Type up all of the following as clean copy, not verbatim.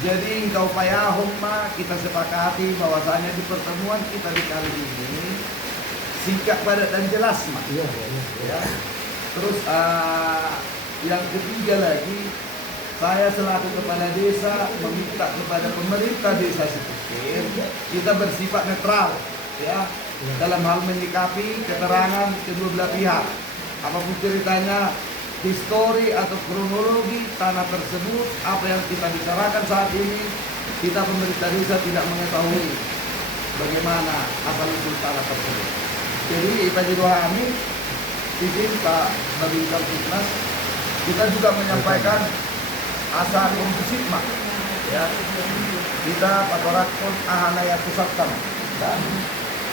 Jadi engkau payahong kita sepakati bahwasanya di pertemuan kita di kali ini singkat, padat dan jelas Iya. ya. Terus yang ketiga lagi, saya selaku kepala desa meminta kepada pemerintah desa Sipukir kita bersifat netral ya dalam hal menyikapi keterangan kedua belah pihak. Apapun ceritanya, histori atau kronologi tanah tersebut, apa yang kita bicarakan saat ini, kita pemerintah desa tidak mengetahui bagaimana asal usul tanah tersebut. Jadi Pak Rohani, izin Pak Babin Kamtipnas, kita juga menyampaikan asa kondusif ya. Kita patorakon ahanaya pusatan.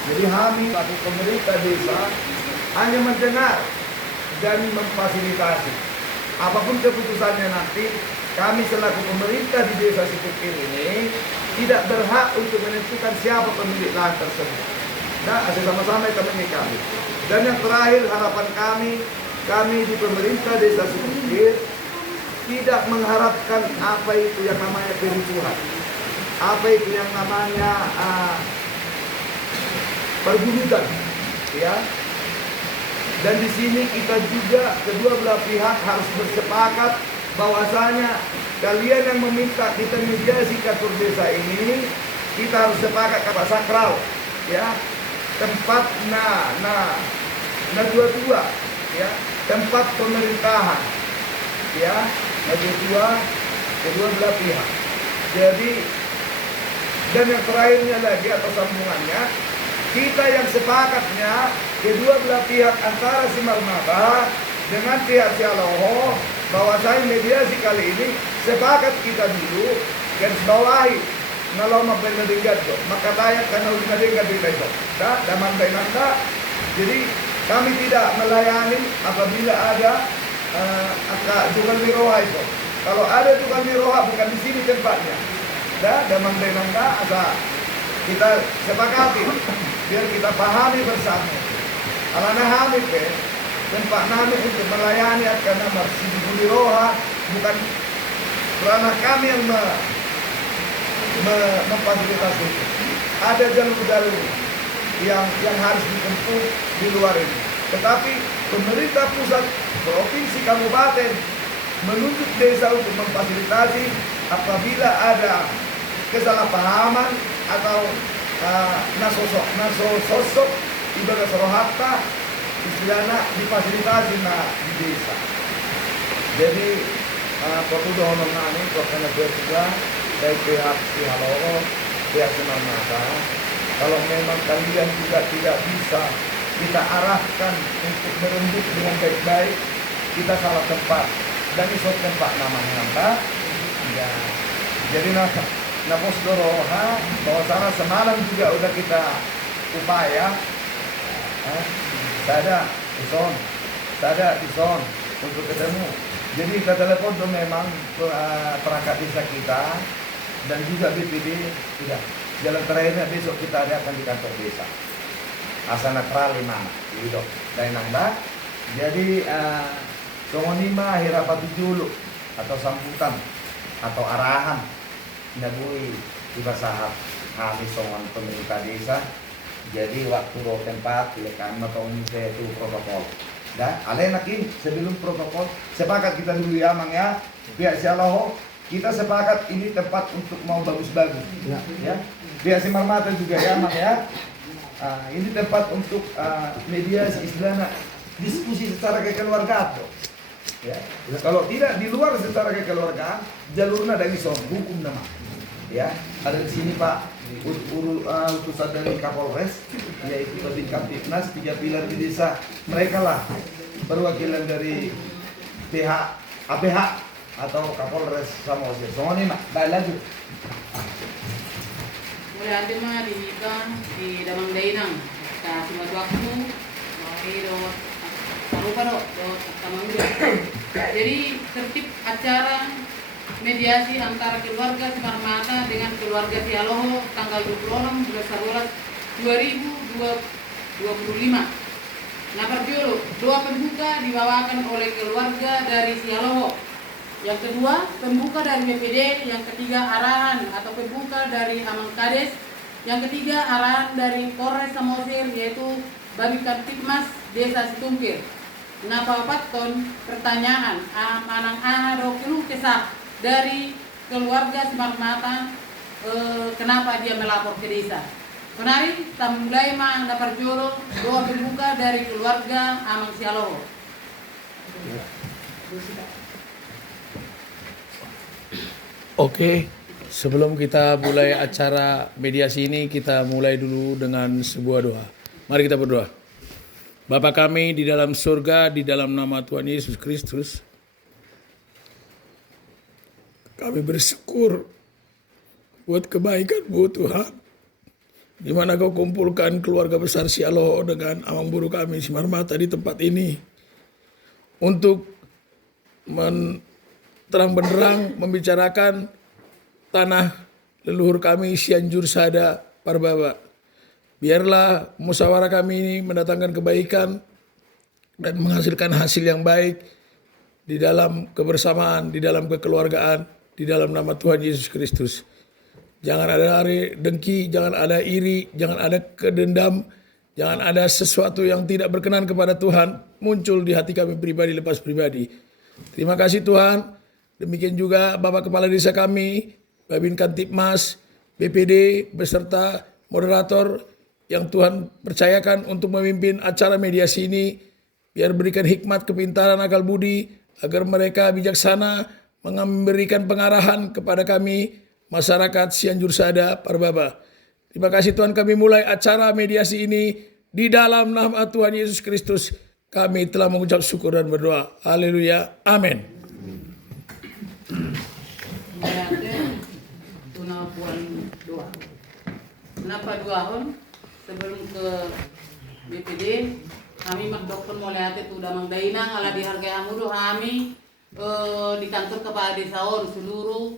Jadi kami selaku pemerintah desa hanya mendengar dan memfasilitasi. Apapun keputusannya nanti, kami selaku pemerintah di desa Sipukir ini tidak berhak untuk menentukan siapa pemilik lahan tersebut. Nah, sama-sama kita menyikapi. Dan yang terakhir, harapan kami di pemerintah desa Sipukir tidak mengharapkan apa itu yang namanya kericuhan, apa itu yang namanya perburukan, ya. Dan di sini kita juga kedua belah pihak harus bersepakat bahwasanya kalian yang meminta kita mediasi kantor desa ini, kita harus sepakat kata sakral, ya. Tempat dua-dua, ya. Tempat pemerintahan, ya. Kedua belah pihak. Jadi, dan yang terakhirnya lagi atau sambungannya, kita yang sepakatnya kedua belah pihak antara si Marmata dengan pihak Sialoho bahwasanya mediasi kali ini sepakat kita dulu garis bawahi naloma penadinggat maka tayak karena penadinggat di besok daman nanda. Jadi kami tidak melayani apabila ada tukang miroha itu. Kalau ada tukang miroha bukan di sini tempatnya. Daman nanda asa kita sepakati biar kita pahami bersama. Alana hamid tempat kami untuk melayani karena masih di roha bukan karena kami yang memfasilitasi. Ada jalur-jalur yang harus ditempuh di luar ini. Tetapi pemerintah pusat, provinsi, kabupaten menunjuk desa untuk memfasilitasi apabila ada kesalahpahaman atau nasosok ibadah sorohatta istilahnya difasilitasi di desa. Jadi waktu dohonon nani waktu juga dari pihak Sialoho, pihak Marmata, kalau memang kalian juga tidak bisa kita arahkan untuk merembuk dengan baik-baik, kita salah tempat dan iso tempat namanya ya. Jadi napos doroha bahwa sana semalam juga udah kita upaya saya ada ison untuk ketemu. Jadi kita telepon tuh memang perangkat desa kita dan juga BPD tidak. Jalan terakhirnya besok kita adakan di kantor desa. Asana Krali mana? Gitu. Dan nambah. Jadi songonima hirapati julu atau sambutan atau arahan nagui di bahasa kami songon pemerintah desa. Jadi waktu roh tempat lekan atau itu protokol. Dah, alenakin sebelum protokol sepakat kita dulu ya mang ya. Pihak Sialoho kita sepakat ini tempat untuk mau bagus-bagus. Ya. Pihak si Marmata juga ya mang ya. Ini tempat untuk mediasi istilahnya diskusi secara kekeluargaan. Ya. Kalau tidak di luar secara kekeluargaan jalurnya dari hukum nama. Ya, ada di sini Pak utusan dari Kapolres, yaitu Babin Kamtipnas, 3 pilar di desa. Mereka lah perwakilan dari pihak APH atau Kapolres Samosir. Semua ini Mak, baik lanjut. Mulai ada mah di Damang Dainang, kasih waktu, mau paru-paru, jadi tertib acara mediasi antara keluarga Marmata dengan keluarga Sialoho tanggal 26 bulan 11 2025. Nah, doa pembuka dibawakan oleh keluarga dari Sialoho Yang kedua, pembuka dari BPD. Yang ketiga, arahan atau pembuka dari Amang Kades. Yang ketiga, arahan dari Polres Samosir, yaitu Babi Kamtipmas Desa Situngkir. Napa patton pertanyaan manang do keluh kesah dari keluarga Semarmata, kenapa dia melapor ke desa. Menari tamulai mang dapat jolo doa pembuka dari keluarga Amang Sialoho. Oke, sebelum kita mulai acara mediasi ini, kita mulai dulu dengan sebuah doa. Mari kita berdoa. Bapa kami di dalam surga, di dalam nama Tuhan Yesus Kristus, kami bersyukur buat kebaikan-Mu Tuhan, di mana Kau kumpulkan keluarga besar Sialoho dengan amang buru kami Semarmata di tempat ini untuk terang benderang membicarakan tanah leluhur kami Cianjur Sada Parbaba. Biarlah musyawarah kami ini mendatangkan kebaikan dan menghasilkan hasil yang baik di dalam kebersamaan, di dalam kekeluargaan, di dalam nama Tuhan Yesus Kristus. Jangan ada dengki, jangan ada iri, jangan ada kedendam, jangan ada sesuatu yang tidak berkenan kepada Tuhan muncul di hati kami pribadi lepas pribadi. Terima kasih Tuhan. Demikian juga Bapak Kepala Desa kami, Babin Kamtipmas, BPD beserta moderator yang Tuhan percayakan untuk memimpin acara mediasi ini. Biar berikan hikmat, kepintaran, akal budi, agar mereka bijaksana memberikan pengarahan kepada kami, masyarakat Cianjur Sada Parbaba. Terima kasih Tuhan, kami mulai acara mediasi ini di dalam nama Tuhan Yesus Kristus. Kami telah mengucap syukur dan berdoa. Haleluya. Amin. Kenapa 2 tahun sebelum ke BPD kami dokter mulai hati tu damang dainang ala dihargai amudu kami di kantor kepala desa seluruh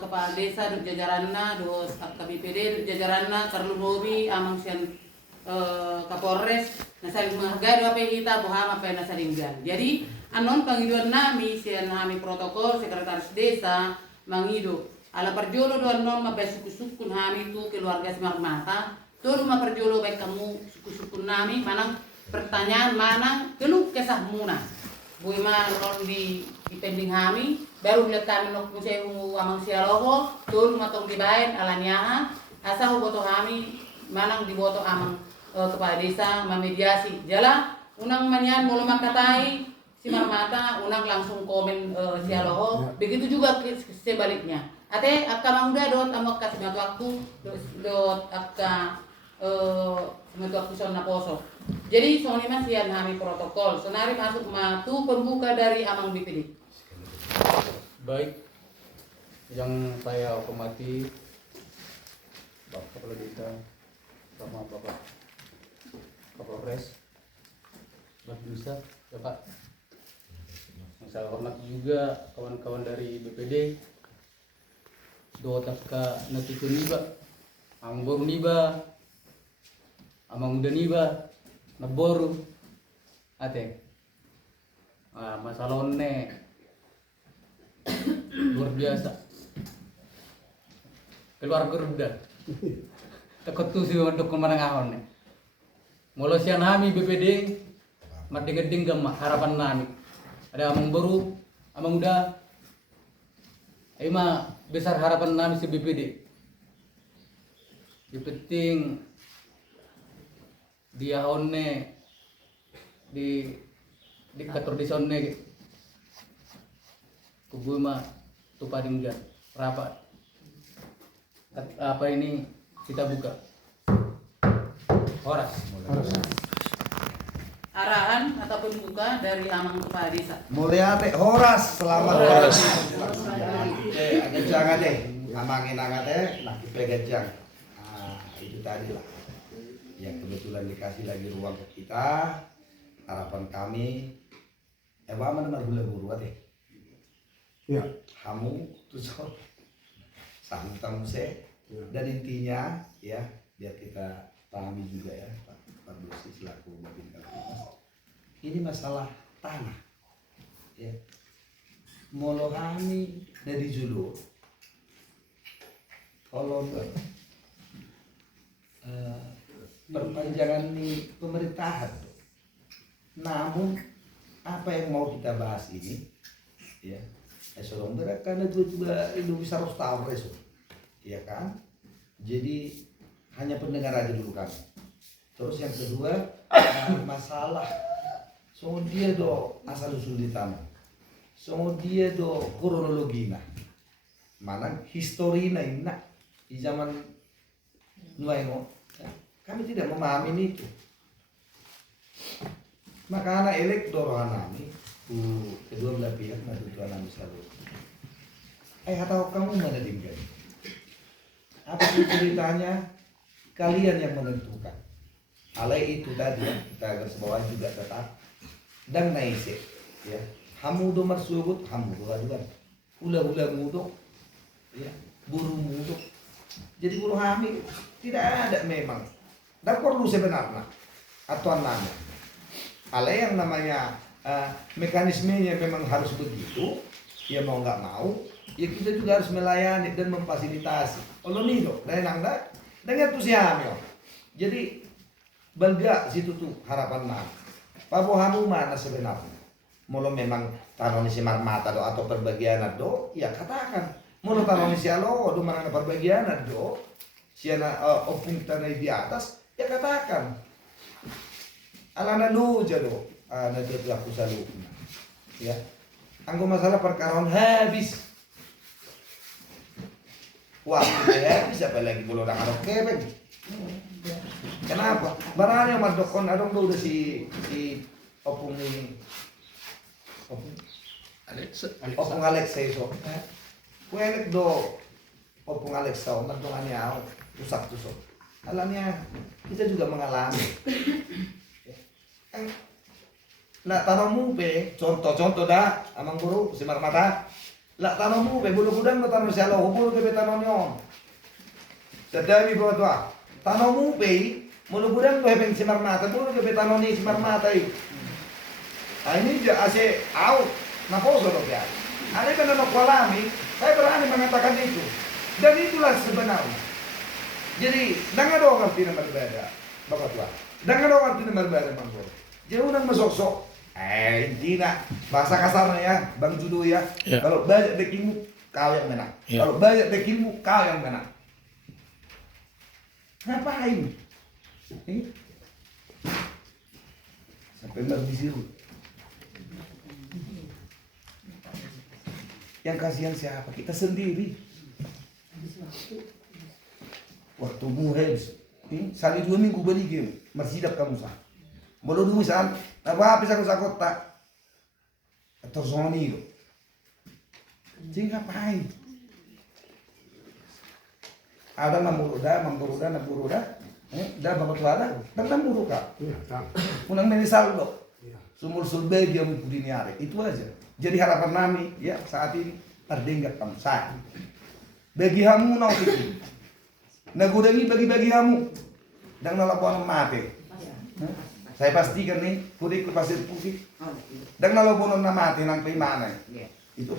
kepala desa duk jajaranna do ke BPD duk jajaranna perlu bobi amang sian Kapolres nasaling menghargai do apa kita bohama apa nasalinggan. Jadi anon pangiduan nami sian kami protokol sekretaris desa mangido ala perjolo do anon mabay suku-sukun kami tu keluarga Semarmata. Turu maperjolo baik kamu suku-suku nami manang pertanyaan manang keluh kesah muna. Bui non di pending kami baru lihat kami nok musai amang Sialoho turu matong dibain alaniahan asa boto kami manang diboto amang kepala desa memediasi. Jala unang manyan mulu makatai Semarmata unang langsung komen Sialoho. Begitu juga sebaliknya. Ate akka mangda dot amok kasih waktu dot akka waktu na poso. Jadi soalnya masih kami protokol. Senari masuk matu pembuka dari amang BPD. Baik, yang saya hormati Bapak Kepala Desa sama Bapak Kapolres, Bapak Nusa, ya Pak. Yang saya hormati juga kawan-kawan dari BPD. Dotak ka natikun niba, ang boru niba, amang udah niba, naboru, ate, masalah ne luar biasa, keluar gerda, takut tuh sih untuk kemenangan ne, molosian kami BPD, mati geding gama harapan nami, ada amang boru, amang udah, ima besar harapan kami si BPD. Yang penting dia onne di kantor di sonne kubu mah tupadinggan rapat. Apa ini kita buka. Horas. Arahan ataupun buka dari amang kepala desa. Mulia Teh Horas, selamat Horas. Gejang aja, amangin angate, nah kita gejang. Itu tadi lah. Yang kebetulan dikasih lagi ruang ke kita, harapan kami, mana gula buru teh. Ya. Kamu tuh santam se, dan intinya ya biar kita pahami juga ya Pak Dosi selaku Babin Kamtipmas. Ini masalah tanah, ya. molohami dari julu. Kalau perpanjangan di pemerintahan. Namun apa yang mau kita bahas ini, ya, sorong karena itu juga bisa harus tahu reso, ya kan? Jadi hanya pendengar aja dulu kami. Terus yang kedua masalah, so dia do asal usul di tanah, so dia do kronologi nah, mana histori nah ini di zaman Nuaino, kami tidak memahami itu. Maka anak elek dorong kami, kedua belah pihak nanti tuan kami selalu. Atau kamu mana tinggal? Apa ceritanya? Kalian yang menentukan. Alai itu tadi kita garis bawah juga tetap dan naise, ya. Hamudo marsubut, hamudo aduan. Ula mudo, ya. Buru mudo. Jadi buru hamil tidak ada memang. Dan perlu sebenarnya atuan nama. Alai yang namanya mekanismenya memang harus begitu. Ya mau nggak mau, ya kita juga harus melayani dan memfasilitasi. Kalau nih dok, dari nangda dengan tusiamio. Jadi belga situ tuh harapan nah. Papo hamu mana sebenarnya? Mulu memang tanoni si marmata do atau perbagian do, ya katakan. Mulu tanoni si alo do mana perbagian do, siana opung tanah di atas, ya katakan. Alana lu jado, nanti aku selalu, ya. Anggo masalah perkara habis. Waktu habis apalagi belum ada kebeng. Kenapa? Barang yang madokon adong udah si opung ini. Opung Alexa itu. Kuenek do opung Alexa madongannya au rusak tusuk. Alamnya kita juga mengalami. Lah tanomu pe contoh dah amang guru si marmata. Lah tanomu pe bulu gudang no tanom sialo bulu ke tanonyon. Tetapi buat tua tanomu pe bulu gudang pe si marmata bulu ke tanoni si marmata i. Nah ini dia ase out naposo lo ya. Ada kan no kolami, saya berani mengatakan itu. Dan itulah sebenarnya. Jadi dengan doang arti nomor berbeda, bapak tua. Dengan doang arti nomor berbeda bang guru. Jauh nang masok-sok. Intinya bahasa kasarnya ya, Bang Judo ya. Ya. Kalau banyak dekingmu, kau yang menang. Ya. Kalau banyak dekingmu, kau yang menang. Ngapain? Sampai berbisiru. Yang kasihan siapa? Kita sendiri. Waktu habis, sali 2 minggu beli game, masih hidup kamu sah. Boleh dulu misal, apa bisa aku tak atau zoni lo. Jadi ngapain? Ada namburuda, dah bapak tua ada, dan namburuka. Unang menisal lo, sumur sulbeg yang mengkudiniare, itu aja. Jadi harapan kami ya saat ini terdengar kamu saya. Bagi kamu nau itu, nagudangi bagi kamu, dan nolakuan mati. Saya pastikan nih, kudik ke pasir putih. Dan kalau bonon na mati nang mana? Itu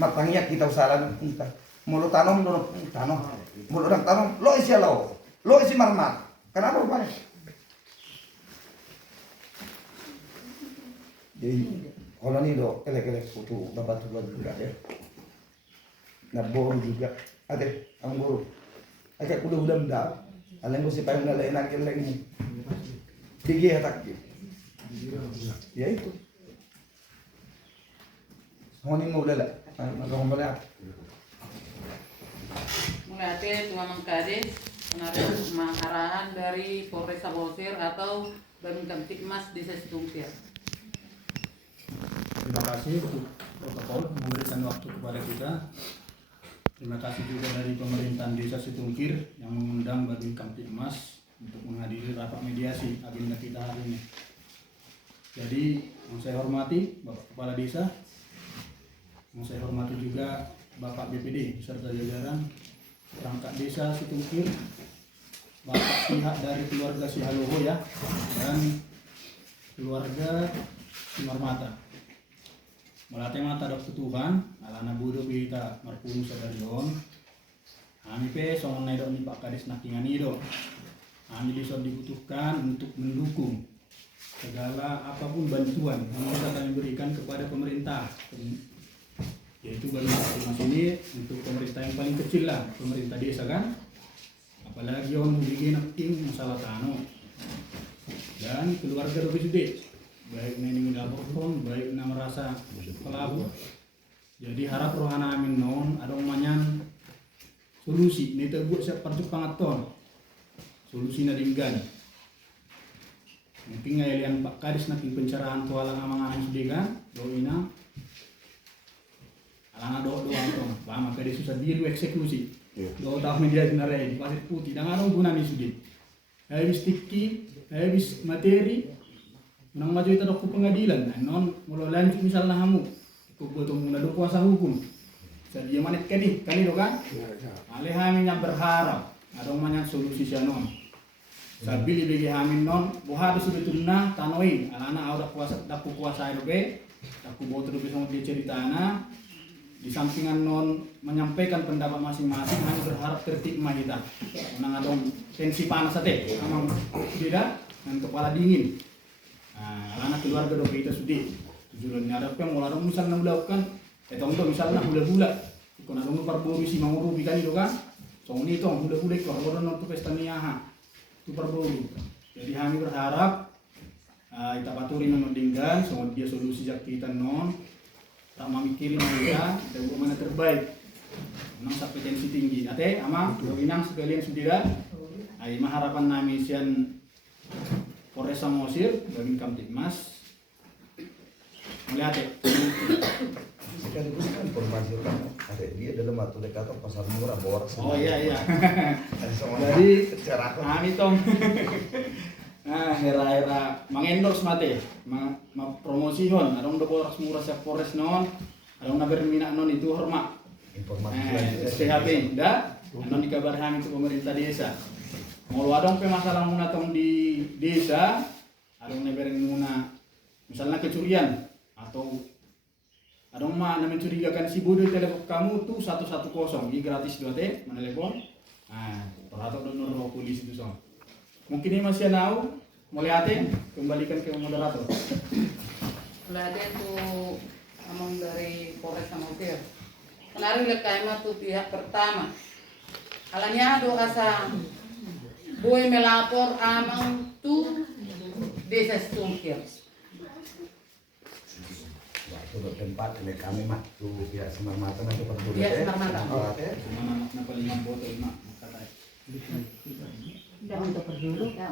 matangnya kita usahakan kita. Mulu tanam dono tanam. Mulu orang tanam lo isi lo isi marmat. Kenapa rupanya? Jadi kalau nih do kelek foto bapak tua juga ya. Nah boru juga. Ade, ang boru. Agak udah mendak. Alang ko si payung nalain ang kelek ini. Tiga takdir. Ya itu. Honing mau udah lah. Mulai hati Tuan Mengkades menaruh arahan dari Polres Samosir atau Babin Tipmas Desa Situngkir. Terima kasih untuk protokol memberikan waktu kepada kita. Terima kasih juga dari pemerintahan Desa Situngkir yang mengundang Babin Kamtipmas untuk menghadiri rapat mediasi agenda kita hari ini. Jadi yang saya hormati Bapak Kepala Desa, yang saya hormati juga Bapak BPD beserta jajaran perangkat Desa Situngkir, Bapak pihak dari keluarga Sihaloho ya, dan keluarga Simarmata. Melatih mata dok Tuhan, alana budo kita marpunu sadarion. Kami pe songon naidok ni Pak Kades nakingan ido. Kami disod dibutuhkan untuk mendukung segala apapun bantuan yang bisa kami berikan kepada pemerintah. Yaitu bagi mas ini untuk pemerintah yang paling kecil lah, pemerintah desa kan. Apalagi orang bikin naking masalah tanah. Dan keluarga dobi sude. Baik neni mendapatkan, baik na merasa pelabur. Jadi harap rohana amin non ada manyan solusi ni terbuat siap parjuk pangaton. Solusi na dinggan. Mungkin ngayalian Pak Kades naking pencerahan tualang amang amin sude kan, doina. Alana do anton, lama Kades susah biru eksekusi. Do tahun media sebenarnya di Pasir Putih, dan ada guna ni sude. Habis tiki, habis materi. Nang maju itu dok pengadilan, non mulai lanjut misalnya kamu, kebetulan muna do kuasa hukum. Jadi mana kani dok kan? Ale kami yang berharap ada banyak solusi non. Sabili bagi kami non, buhat sebetulnya tanoi, alana ada kuasa daku kuasa itu be, daku bawa terus sama dia ceritana. Di sampingan non menyampaikan pendapat masing-masing, kami berharap tertib kita. Nang ada tensi panas ate, amang tidak dan kepala dingin. Anak keluarga dong kita sudi tujuannya ada yang mau larang misalnya melakukan tonggo misalnya hula-hula ikon ada parbo bisi manguru bikan itu kan so ini tong hula-hula itu orang untuk pesta niaha itu parbo jadi kami berharap kita paturin menundingkan so dia solusi jak kita non tak memikirin mereka kita buat mana terbaik menang sampai tensi tinggi ate ama inang sekalian sudira ai harapan nami sian Polres Samosir, bagi Kamtibmas, melihat ya. Sekaligus kan informasi kan, ada dia dalam waktu dekat pasar murah bawa Oh iya. Jadi cara Kami tong. Nah, era mengendorse mate, promosi hon, ada udah borak murah siap Polres non, ada udah berminat non itu hormat. informasi SPHP, dah, non dikabarkan ke pemerintah desa. Mau adong pe masalah muna tong di desa, adong nebereng muna misalnya kecurian atau adong mah na mencurigakan si bodoh telepon kamu tuh 110 ini gratis dua teh menelepon. Nah, perhatian donor polisi itu song. Mungkin ini masih tahu, mulai ate kembalikan ke moderator. Mulai itu ngomong dari Polres Samosir. Kemarin lekaimat tuh pihak pertama. Alanya do asa boy melapor amang tu desa Stungkir. waktu tempat ini kami mah tuh pihak Semar Mata nanti peduli Pihak Semar Mata. Cuma anak paling botol mak kata. Udah untuk berdulu ya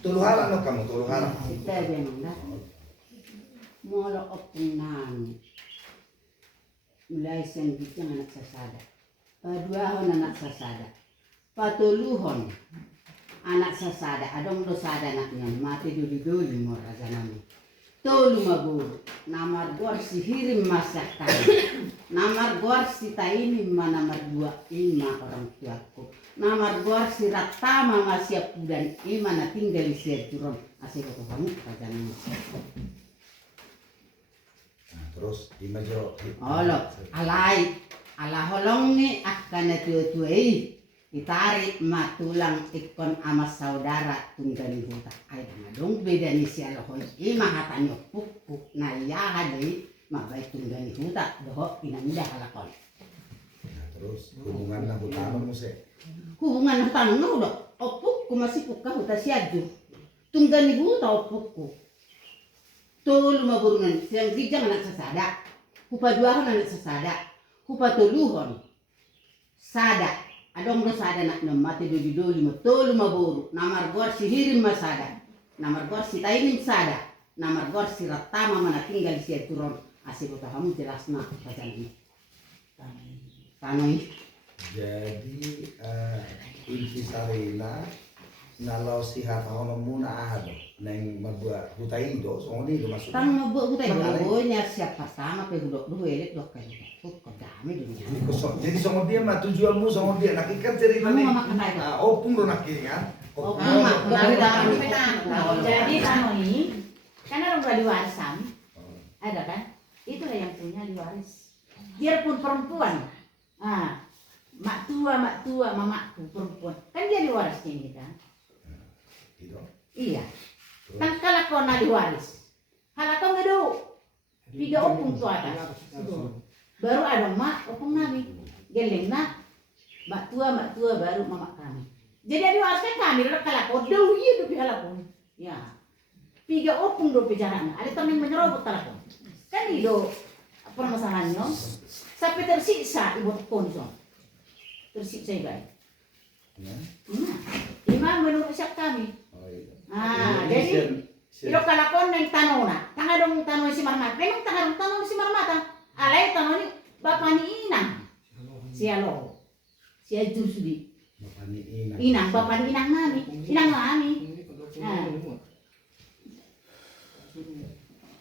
tuluharan lo kamu tuluharan kita benar molo opunan mulai senggitnya anak sasada paduahon anak sasada patuluhon anak sasada adong dosada anaknya mati dulu mau raja nami tolu mabur namar gor si hirim masakan namar gor si taini namar dua ima orang tuaku namar gor si ratama ngasiap dan ima na tinggal di turun asih kau kamu raja nami nah terus di majo olo alai ala holong ni akan tuai ditarik matulang ikon ama saudara tunggali huta ay dong beda ni si alohon ima hatanyo puk na yaha deui mabay tunggali huta doho inanda halakon nah terus hubungan na hutanon mo se hubungan hutan no do opuk ku masih pukka huta siadju tunggali huta opuk ku tul maburungan siang gijang anak sasada kupaduahon anak sasada kupatuluhon sada adong do sada nak no mati doli tolu maburu namar gor si hirim masada namar gor si tainim sada namar gor si ratama mana tinggal si turun asih kota kamu jelas nak baca ini tanoi jadi inti sarina nalau si hatahono muna ahado neng mabua hutai do songoni do masuk tang mabu kutai bonya siapa sama pe hudok dulu elit dok kan kok dame dunia jadi songo dia mah tujuanmu songo dia nak ikan cerita kamu nih mama kata itu opung do nak kan Jadi Jadi Tanoi kan orang udah diwarisam, ada kan? itulah yang punya diwaris. Biarpun perempuan, mak tua, mamaku perempuan, kan dia diwarisnya ini kan? Gitu. Iya. Kan kalau kau nak diwaris, kalau kau ngedu, 3 opung tu atas. Baru ada mak, opung kami, geleng nak, mak tua baru mama kami. Jadi ada diwariskan kami, kalau kau dulu iya dupi halapun, ya. 3 opung do pejarana, ada teman yang menyerobot telepon. Kan itu permasalahannya, sampai tersiksa ibu konson, tersiksa guys. Ya. Imam menurut siap kami. Oh iya. Jadi ilo kalakon nang tanona, tangadong tanon si Marmata. Memang tangadong tanon si Marmata. Alay tanon ni bapak ni Inang. Si Alo. Si Ajur Sudi. Bapak ni Inang. Inang, bapak ni Inang nami. Inang nami.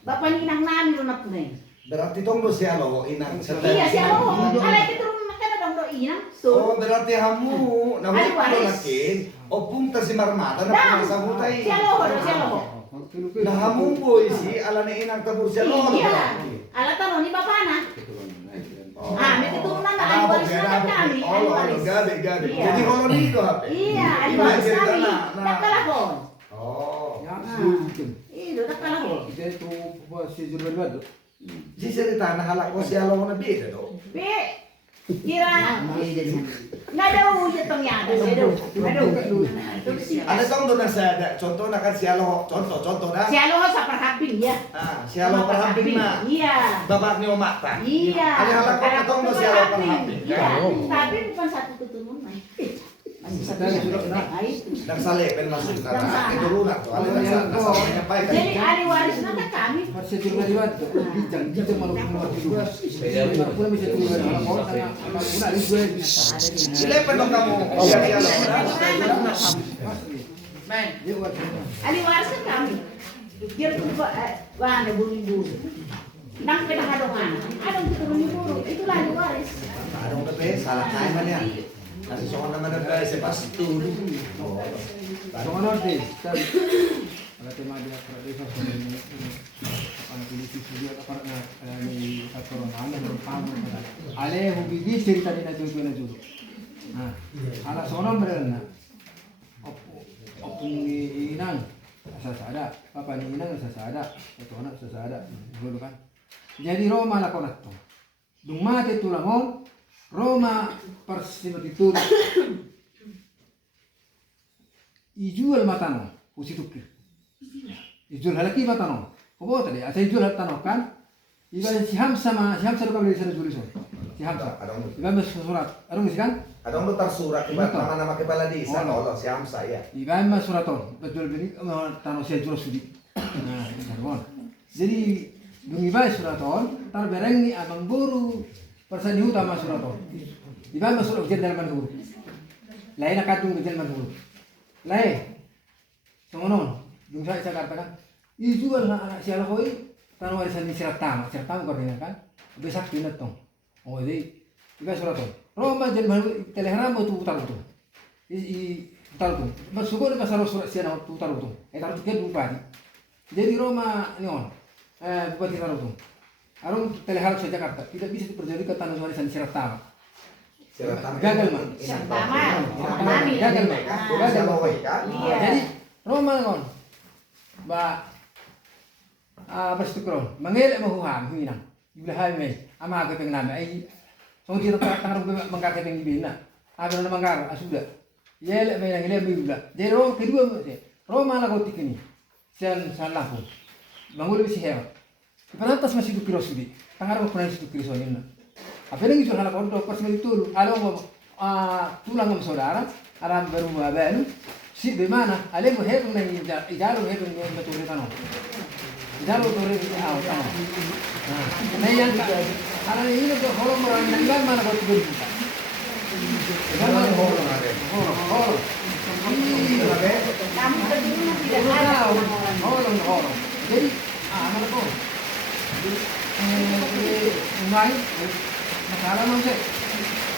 Bapak ni Inang nami lo napunay. Berarti tong si Alo Inang setel. Iya si Alo. Alay kita rum makana dong do Inang. Oh, berarti kamu namanya Ay, waris. lakin, opung ta si Marmata na Dam. punya samutay. Si Alo, si Alo. Nah, kamu boy si ala ni Inang tabur si Alo. Iya. Ala tanon ni bapak na. Oh. May keturunan na ahli waris na kami. Ahli Oh, waris. gabi. Iya. Jadi kalau dito hape. Iya, ahli Ima waris cerita kami. na. Nakalahon. Oh. Iyo, nakalahon. Di cerita na halak ko si Alo na bida do. Be, kira. Nga daw ulit tong yada. Nga daw. Ada tong do na sada. Contoh na kan si Alo. Contoh na. Si Alo sa perhapin ya. Si Alo perhamping na. Iya. Bapak ni Omata. Iya. Ada halak ko katong do si Alo perhamping. Iya. Tapi bukan satu keturunan. Masih satu keturunan. Nagsalepen masuk na na. Ketulunan to. Ada nagsasampaikan. Jadi ahli waris na kami. Silepen dong kamu. Si Alo. Men, Ahli waris kan kami. Biar ada buru-buru. Nang pinakadongan. Adong keturunan buru. Itulah ahli waris. Adong na be, salah tayo man yan. Kasi so naman na be, si Pastor. Ale hubigi cerita di naju na julu. Nah, ala sono berenang. Opung ni Inang sasada, papa ni Inang sasada, satu anak sasada, dulu kan. Jadi Roma lakonat to. Dumate tulangon, Roma persimatitur. Ijual matano, usi tukir. Ijual halaki matano. Kobo tadi, asa ijual hatano kan? Iba si Hamsa do kabeli sana julisan. Si Hamsa. Iba surat. Adong isi kan? Adong lo tersurat ibarat nama-nama kepala desa. Oh. Allah si Hamsa ya. Iba suraton. Betul bini tano si jual sudi. Nah, itu kan. Jadi dung iba suraton, tar bereng ni abang buru persani utama suraton. Iba surat jenderal manhur. Lain akadung jenderal manhur. Lain. Songonon, dung saya katakan, ijual anak si alhoi tano warisan ni siratama kau dengar kan? Besak pinat tong. Oh jadi iba suraton. Roma jenderal telegram tu utar tu. I utar tu. Masukon ka saro surat siya na utar tu. Taruh tu ke bupati. Jadi Roma ni on. Bupati taruh tu. Arong telegram sa Jakarta tidak bisa terjadi ke tanah warisan siratama. Gagal mah. Siratama. Gagal mah. Gagal mah. Iya. Jadi Roma ngon. Ba bersyukur. Mengelak mahuham hinang. Iblahay may ama ka peng nami ay so dito tangarong mangkakit ng ibina. Abi na mangkar asuda. Yele may nang ilem ibla. Jadi Roma kedua Roma na gotik ini. Sian salah pun. Mangul si hewa. Ipanantas masih dukiro sudi. Tangarong ko na si dukiro so yun na. Apa yang itu halak untuk personal itu, kalau tulang saudara, alam berubah baru, si bagaimana? Alem hebat nih, jalur hebat nih betul tanah. Jalur turun di awal tanah. Nah, yang karena ini tuh orang orang nenggal mana kau turun kita. Nenggal orang. Kamu keturunan tidak ada Orang. Jadi, mana kau? Umay, masalah mana?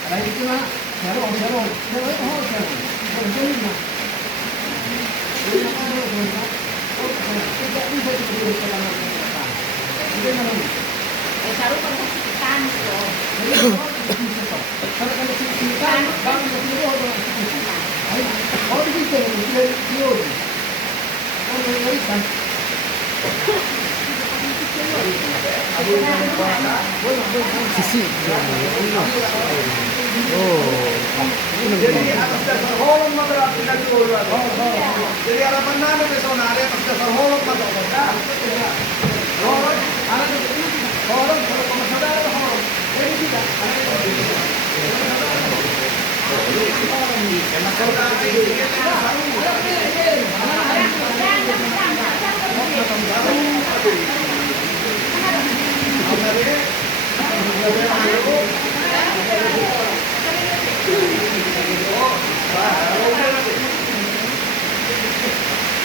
Ada itu lah, jauh itu na. Tidak bisa diberi keterangan. Tidak Taruh kan kita loh. Karena kalau kita bang itu orang oh bisa dia oh ini kan sisi Jadi atas dasar holong menerapkan dari dulu. Jadi harapan namin sa sonari atas dasar holong menerapkan. Holong, anak itu holong kalau pemasaudara holong. Jadi tidak.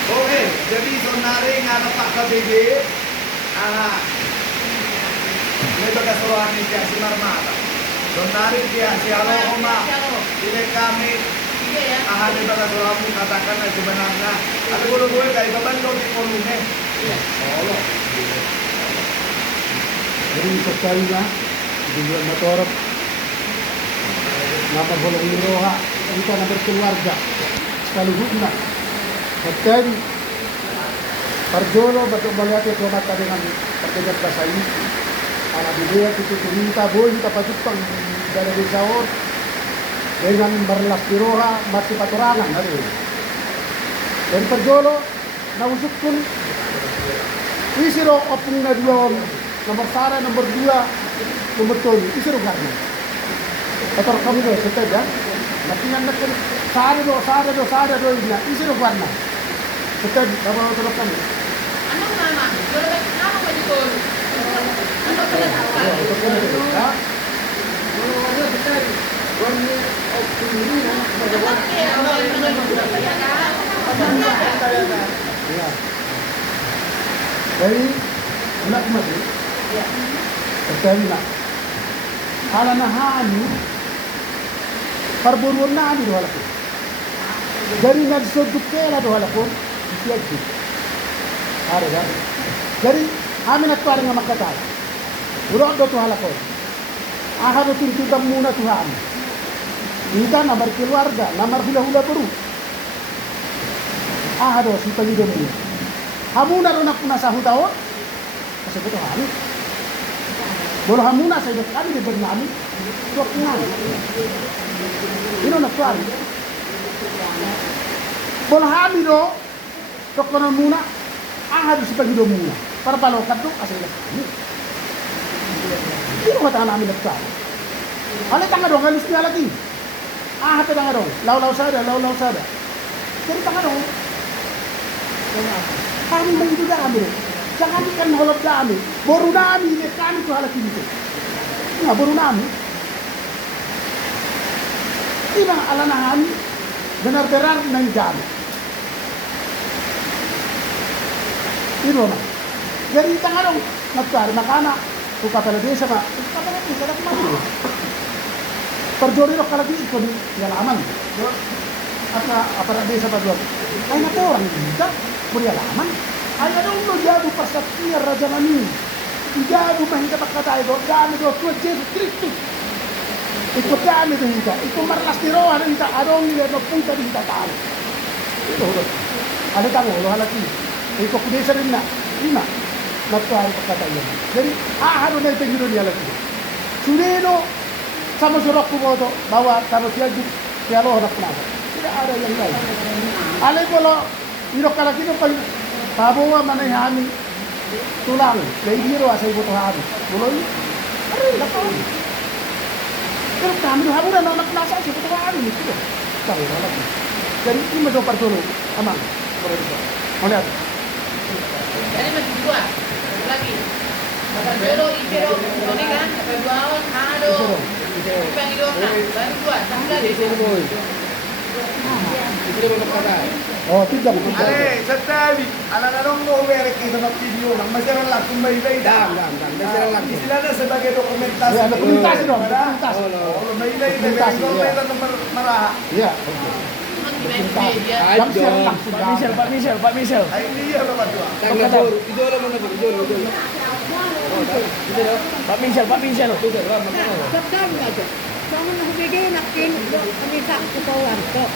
Oke, jadi sonari ngarep Pak KBG, ini baga suruhan ini si Marmata. Sonari dia si Aloma, ini kami ahli baga suruhan katakan sebenarnya. Ada guru-guru kayak beban di volume. Jadi sekali lah, di bulan motor, nama bolong miroha, kita nak berkeluarga, sekali hubungan. Sekali, Parjolo betul melihat itu mata dengan perkejar bahasa ini. Anak dia itu minta boleh kita pajupang dari Rizaor dengan berlas piroha masih paturangan hari. Dan Parjolo, nausuk pun, isiro opung na dua nomor sara, nomor 2, nomor 3, isiro karena. Atau kamu deh setelah, nanti yang nak sara do ini, isiro karena. Setelah, kalau terus kamu. Ano nama? Boleh nama majikon. Ano pala tawa? Itu kan itu. Ya. Ya. Jadi, nak mati. Pertama, kalau nahani, perburuan nahani doa lagi. Dari nadsuduk kela doa lagi, siapa? Ada kan? Jadi, kami nak tuar dengan makata. Urut doa doa lagi. Ahad itu tidak muna Tuhan. Kita nomor keluarga, nomor hula-hula baru. Ahad itu si penghidup ini. Hamuna ro nak punasa hutao. Kasi betul hari. Bolo hamuna sa ito kami di bernami. Tuwak ngan. Ino nak tuari. Bolo hami do. Tok kono muna. Ahad si paghido muna. Para palokat do kasi ito kami. Ino kata namin nak tuari. Alay tanga dong, halos niya lagi. Ahad tanga dong. Law-law sada. Jadi tanga dong. Kami begitu dami. Jangan ikan holop dami. Baru dami ini kami tuh halak ini. Nah baru dami. Ini alanahan benar-benar nang dami. Ini mana? Jadi tangan dong nagkari makana. Buka pala desa pak. Buka pala desa tak mana? Perjori lo kalau itu di halaman. Apa desa pak jual? Ay na orang tidak beralaman. Ayaw dong lo jadu persatuan Raja Mani. Jadu mahita pagkatay do. Dami do Tuhan Yesus Kristus. Ikut dami do hita. Ikut markas tirohan hita. Adong nila no punta di hita taal. Ito do. Ano tango lo halaki. Ikut kudesa rin na. Lima. Nagtuhay pagkatay yan. Jadi aharo na ito yung niya lagi. Suneno sama surok ko do. Bawa taro siya di. Siya lo hanap na. Tidak ada yang lain. Alay ko lo. Irok kalaki no pa pabawa manayhami tulang kay biro asay buto hami buloy ari lapon pero kami do habura na naknasa si buto hami nito tayo lagi jadi ini do partono aman oleh Jadi masih dua lagi. Pero ini kan dua awal hado. Pangilo na baru dua tambah di sini. oh tidak Ale, sa tabi, ala na nung mo-work kita na video lang, masarang lang kung may dah. Sila na sebagai dokumentasi. Ya, dokumentasi dong, dokumentasi. Oh, may iba Dokumentasi, dokumentasi nomor maraha. ya jam siang langsung Pak Michel. Ay, hindi yan naman doon. Itu orang mana? Pak Minsel. Sabdan aja. Jangan nak beda nak kini tak kepauan kok.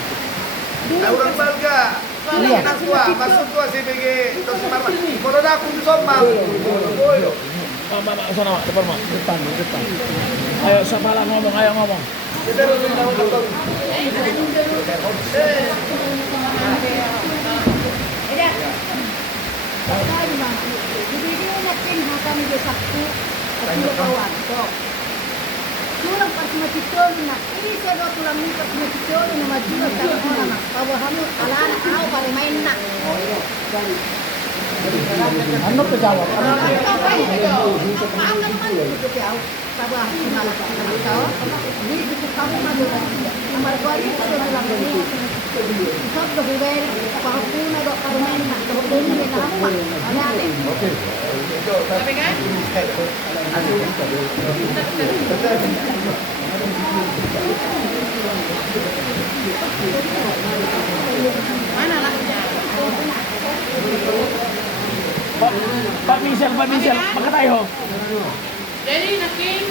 Orang Balga. Enak tua, masuk tua CBG Tos Marman. Kalau dah aku tu sombang. Mak, sana mak, depan mak. Depan. Ayo, siapa lah ngomong, ayo ngomong. Kita dulu tahu betul. Sabdan mah. Beda nak kini hakam dia Sabtu. Kepauan kok. Tulang pas matitol na isa do tulang ni pas matitol na majulo sa orang na kawahamu alana au pare main na Ano pa jawab? ang naman ito jauh sabah malah tahu ni itu kamu maju margari ko lang ni sab do beber pahapuna do pare main na to do ni na apa ana ate Sabi kan? Mana lahnya? Pak Minsel, pakai tayo. Jadi nakin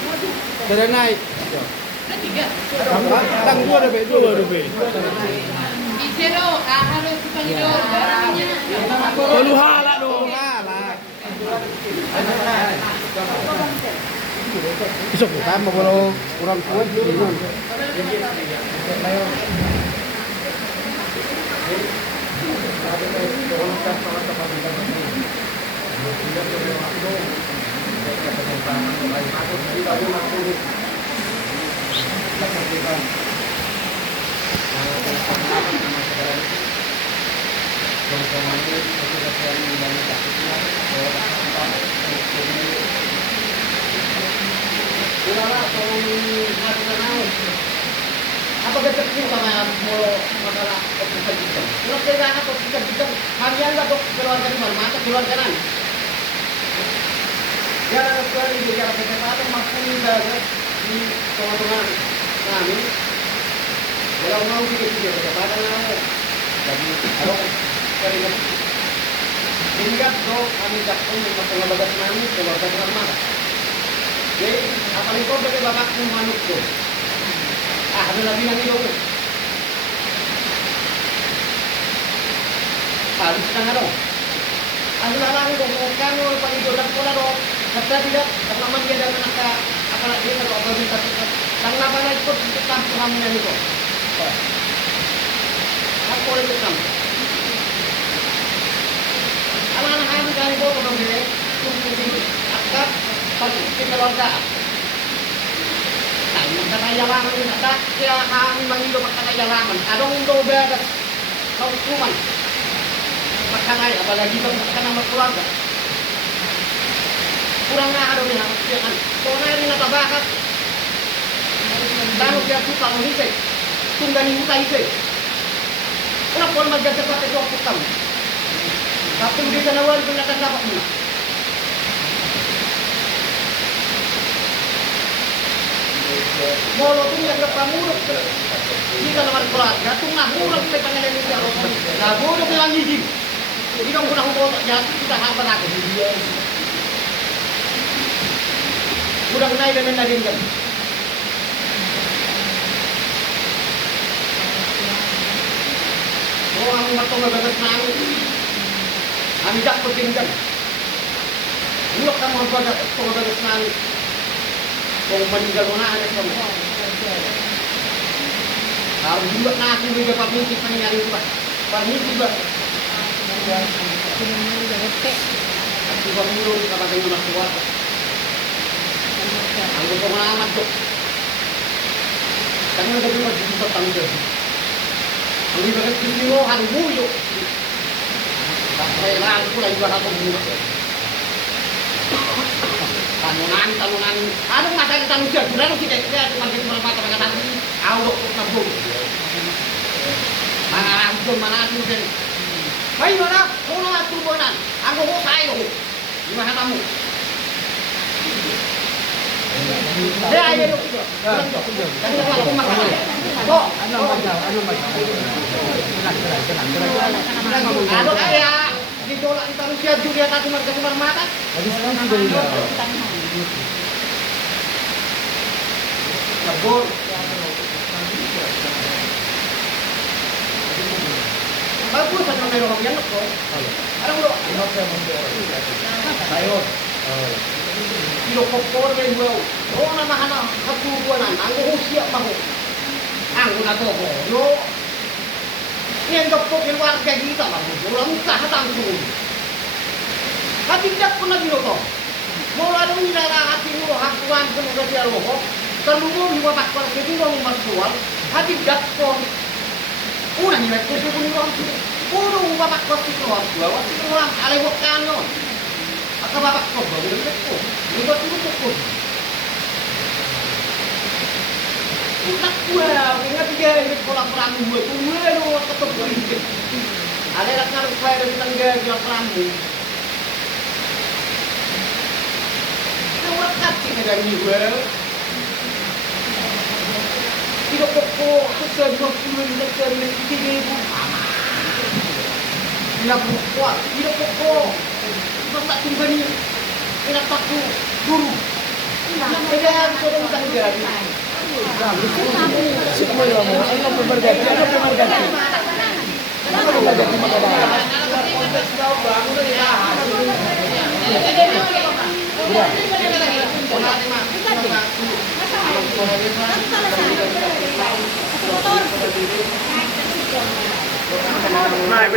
Sudah naik. ada 3. Tang dua dah be. Isero harus dipanggil barangnya. Lalu halak dong. Isok. Sama kalau orang tua bingung. Apa ketekku sama mau masalah operasi kita? Kalau kita nak operasi kita, kalian lah dok keluarga di mana? Mata keluarga nan. Ya, sekali bicara kesehatan maupun juga di teman-teman kami. Kalau mau kita kesehatan mau, jadi kalau kalian ingat dok kami dapat masalah bagas kami keluarga di mana? Jadi apalagi kau bagi bapakku manuk tuh. Ada lagi yang itu. Harus tengah dong. Ada lagi dong. Kamu pagi jodoh pola dong. Kata tidak. Karena manja dan anak apalagi kalau apa minta kita. Karena apa lagi ikut kita kami yang itu. Aku boleh ikut. Anak-anak kami kali bawa ke dong dia. Tunggu akad pagi kita keluarga. Magkakayalangan yun at kaya kami manilo magkakayalangan. Anong doberas sa hukuman? Magkakaya, apalagi ba magkakana magkulaga? Kurang nga araw niya, magkakayan. So na rin natabakat. Dano siya suka ang hisay. Tungganin mo tayo hisay. Una po magdagdag pa tayo ang putang. Kapag hindi ka nawal, kung nakasapak mo na. Molo tu yang berpamuruk, jika nomor keluarga tu nahuruk pe pangalan ni jauh. Nah, bodoh bilang gigi. Jadi dong kurang bodoh jatuh kita hampa aku. Kurang naik dan nadin kan. Oh, kami matong bagas nang. Kami dak petingkan. Bulak kamu bagas nang. Kung meninggal mo na, anak kamu. Harus juga na aku juga permisi pangyari ba. Permisi ba. Aku ba mulu kapag yung nakuha. Ang gusto ko na amat ko. Kanya na gabi mag-isip ang Diyos. Ang ibagat kasi mo, harubuyo. Kaya lang ko lang iba akong mula. Tanunan, anong matang siya? Gulano si Kaya magiging mga mata mga tanong, awak ko na buong. Mga rambon, manatong din. Ay, mana? Kung nga tubunan, ang ko tayo. Yung mga tamu. Kaya ayaw ko. Kasi ako kumakain. Ano kaya? ditolak di taruh siap juga tak cuma kasih mata. Tadi sekarang sudah hilang. Kabur. Bagus kan main hobi anak kok. Ada ulo. Sayur. Kilo kokor main gua. Oh nama anak keturunan anggo siap mau. Anggo na to ko. Yo. Yang dokter keluarga kita mah pulang kah tanggung. Hati tidak pernah binoto. Mau ada minara hati mulu hakuan semoga dia loho. Terlalu juga pak kalau itu mau masuk. Hati tidak pun. Una ni mek kudu kudu orang tu. Udah bapak kos itu orang tua, waktu itu orang alewok kanon. Atau bapak kos baru mek ko. Ni buat itu ko. Utak gua, ingat dia ini sekolah perang gua tuh lo ketemu ini. Ada nak naruh saya dari tangga jual perangmu. Orang kacik ada ini gua. Tidak pokok, sekian 20 sekian 3.000. Tidak pokok, tidak pokok. Masa tinggal ni, tidak takut guru. Tidak sudah tangga. Semua yang mau, ano pemergati, ano pemergati. Ano pemergati magkabara. Motor. Nah,